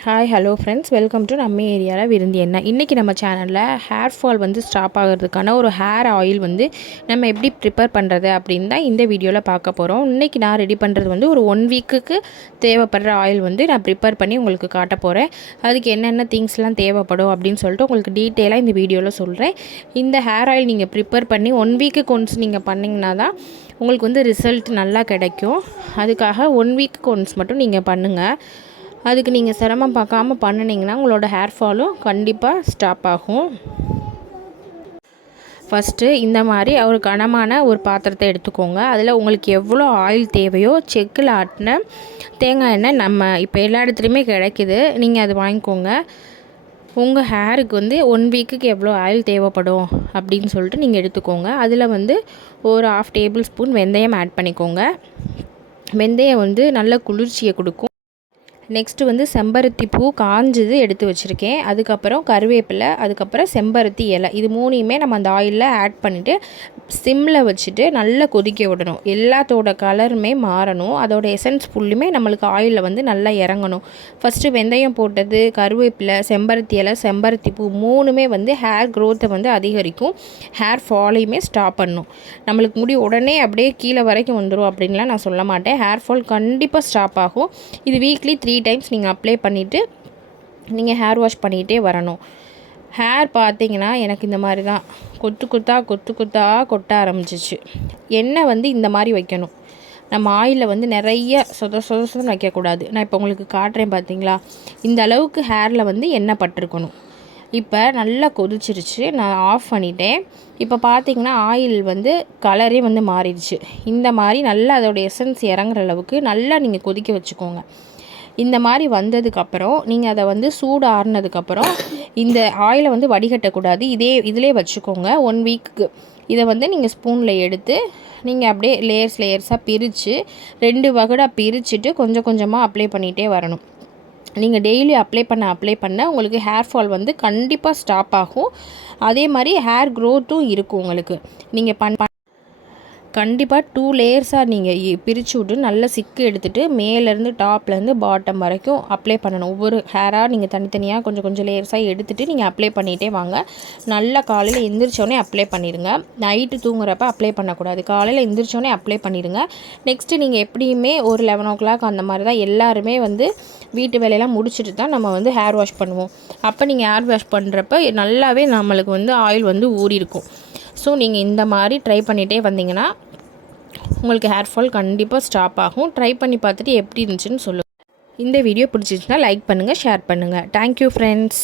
Hi hello friends welcome to நம்ம ஏரியாவில் விருந்தி என்ன இன்றைக்கி நம்ம சேனலில் ஹேர் ஃபால் வந்து ஸ்டாப் ஆகிறதுக்கான ஒரு ஹேர் ஆயில் வந்து நம்ம எப்படி ப்ரிப்பேர் பண்ணுறது அப்படின்னு தான் இந்த வீடியோவில் பார்க்க போகிறோம் இன்றைக்கி நான் ரெடி பண்ணுறது வந்து ஒரு ஒன் வீக்குக்கு தேவைப்படுற ஆயில் வந்து நான் ப்ரிப்பேர் பண்ணி உங்களுக்கு காட்ட போகிறேன் அதுக்கு என்னென்ன திங்ஸ்லாம் தேவைப்படும் அப்படின்னு சொல்லிட்டு உங்களுக்கு டீட்டெயிலாக இந்த வீடியோவில் சொல்கிறேன் இந்த ஹேர் ஆயில் நீங்கள் ப்ரிப்பேர் பண்ணி ஒன் வீக்குக்கு ஒன்ஸ் நீங்கள் பண்ணிங்கன்னா தான் உங்களுக்கு வந்து ரிசல்ட் நல்லா கிடைக்கும் அதுக்காக ஒன் வீக்கு ஒன்ஸ் மட்டும் நீங்கள் பண்ணுங்கள் அதுக்கு நீங்கள் சிரமம் பார்க்காம பண்ணினீங்கன்னா உங்களோட ஹேர் ஃபாலும் கண்டிப்பாக ஸ்டாப் ஆகும். ஃபஸ்ட்டு இந்த மாதிரி ஒரு கனமான ஒரு பாத்திரத்தை எடுத்துக்கோங்க. அதில் உங்களுக்கு எவ்வளோ ஆயில் தேவையோ செக்கில் ஆட்டின தேங்காய் எண்ணெய் நம்ம இப்போ எல்லா இடத்துலையுமே கிடைக்கிது. நீங்கள் அது வாங்கிக்கோங்க. உங்கள் ஹேருக்கு வந்து ஒன் வீக்குக்கு எவ்வளோ ஆயில் தேவைப்படும் அப்படின்னு சொல்லிட்டு நீங்கள் எடுத்துக்கோங்க. அதில் வந்து ஒரு ஆஃப் டேபிள் ஸ்பூன் வெந்தயம் ஆட் பண்ணிக்கோங்க. வெந்தயம் வந்து நல்ல குளிர்ச்சியை கொடுக்கும். நெக்ஸ்ட்டு வந்து செம்பருத்தி பூ காஞ்சது எடுத்து வச்சுருக்கேன். அதுக்கப்புறம் கருவேப்பிலை அதுக்கப்புறம் செம்பருத்தி இலை. இது மூணையுமே நம்ம அந்த ஆயிலில் ஆட் பண்ணிவிட்டு சிம்மில் வச்சுட்டு நல்லா கொதிக்க விடணும். எல்லாத்தோட கலருமே மாறணும். அதோட எசன்ஸ் ஃபுல்லுமே நம்மளுக்கு ஆயிலில் வந்து நல்லா இறங்கணும். ஃபஸ்ட்டு வெந்தயம் போட்டது கருவேப்பிலை செம்பருத்தி இலை செம்பருத்தி பூ மூணுமே வந்து ஹேர் க்ரோத்தை வந்து அதிகரிக்கும். ஹேர் ஃபாலையுமே ஸ்டாப் பண்ணும். நம்மளுக்கு முடி உடனே அப்படியே கீழே வரைக்கும் வந்துடும் அப்படின்லாம் நான் சொல்ல மாட்டேன். ஹேர் ஃபால் கண்டிப்பாக ஸ்டாப் ஆகும். இது வீக்லி த்ரீ டைம்ஸ் நீங்கள் அப்ளை பண்ணிவிட்டு நீங்கள் ஹேர் வாஷ் பண்ணிகிட்டே வரணும். ஹேர் பார்த்தீங்கன்னா எனக்கு இந்த மாதிரி தான். கொத்து கொத்தா கொத்து கொத்தா கொட்ட ஆரம்பிச்சிச்சு. எண்ணெய் வந்து இந்த மாதிரி வைக்கணும். நம்ம ஆயிலில் வந்து நிறைய சொத சொத சொதன்னு வைக்கக்கூடாது. நான் இப்போ உங்களுக்கு காட்டுறேன் பார்த்தீங்களா இந்த அளவுக்கு ஹேரில் வந்து எண்ணெய் பட்டிருக்கணும். இப்போ நல்லா கொதிச்சிருச்சு. நான் ஆஃப் பண்ணிட்டேன். இப்போ பார்த்தீங்கன்னா ஆயில் வந்து கலரே வந்து மாறிடுச்சு. இந்த மாதிரி நல்லா அதோடய எசன்ஸ் இறங்குற அளவுக்கு நல்லா நீங்கள் கொதிக்க வச்சுக்கோங்க. இந்த மாதிரி வந்ததுக்கப்புறம் நீங்கள் அதை வந்து சூடு ஆறுனதுக்கப்புறம் இந்த ஆயிலை வந்து வடிகட்டக்கூடாது. இதே இதிலே வச்சுக்கோங்க. ஒன் வீக்கு இதை வந்து நீங்கள் ஸ்பூனில் எடுத்து நீங்கள் அப்படியே லேயர்ஸ் லேயர்ஸாக பிரித்து ரெண்டு வகடாக பிரிச்சுட்டு கொஞ்சம் கொஞ்சமாக அப்ளை பண்ணிகிட்டே வரணும். நீங்கள் டெய்லி அப்ளை பண்ண அப்ளை பண்ண உங்களுக்கு ஹேர் ஃபால் வந்து கண்டிப்பாக ஸ்டாப் ஆகும். அதே மாதிரி ஹேர் க்ரோத்தும் இருக்கும் உங்களுக்கு. நீங்கள் பண் கண்டிப்பாக டூ லேயர்ஸாக நீங்கள் பிரித்து விட்டு நல்ல சிக்கு எடுத்துகிட்டு மேலேருந்து டாப்லேருந்து பாட்டம் வரைக்கும் அப்ளை பண்ணணும். ஒவ்வொரு ஹேராக நீங்கள் தனித்தனியாக கொஞ்சம் கொஞ்சம் லேயர்ஸாக எடுத்துகிட்டு நீங்கள் அப்ளை பண்ணிகிட்டே வாங்க. நல்லா காலையில் எந்திரிச்சோடனே அப்ளை பண்ணிடுங்க. நைட்டு தூங்குறப்ப அப்ளை பண்ணக்கூடாது. காலையில் எந்திரிச்சோடனே அப்ளை பண்ணிடுங்க. நெக்ஸ்ட்டு நீங்கள் எப்படியுமே ஒரு லெவன் ஓ கிளாக் அந்த மாதிரி தான் எல்லாருமே வந்து வீட்டு வேலையெல்லாம் முடிச்சுட்டு தான் நம்ம வந்து ஹேர் வாஷ் பண்ணுவோம். அப்போ நீங்கள் ஹேர் வாஷ் பண்ணுறப்ப நல்லாவே நம்மளுக்கு வந்து ஆயில் வந்து ஊறி இருக்கும் ஸோ நீங்கள் இந்த மாதிரி ட்ரை பண்ணிகிட்டே வந்தீங்கன்னா உங்களுக்கு ஹேர் ஃபால் கண்டிப்பாக ஸ்டாப் ஆகும். ட்ரை பண்ணி பார்த்துட்டு எப்படி இருந்துச்சுன்னு சொல்லுங்கள் இந்த வீடியோ பிடிச்சிச்சின்னா லைக் பண்ணுங்கள் ஷேர் பண்ணுங்கள் தேங்க்யூ ஃப்ரெண்ட்ஸ்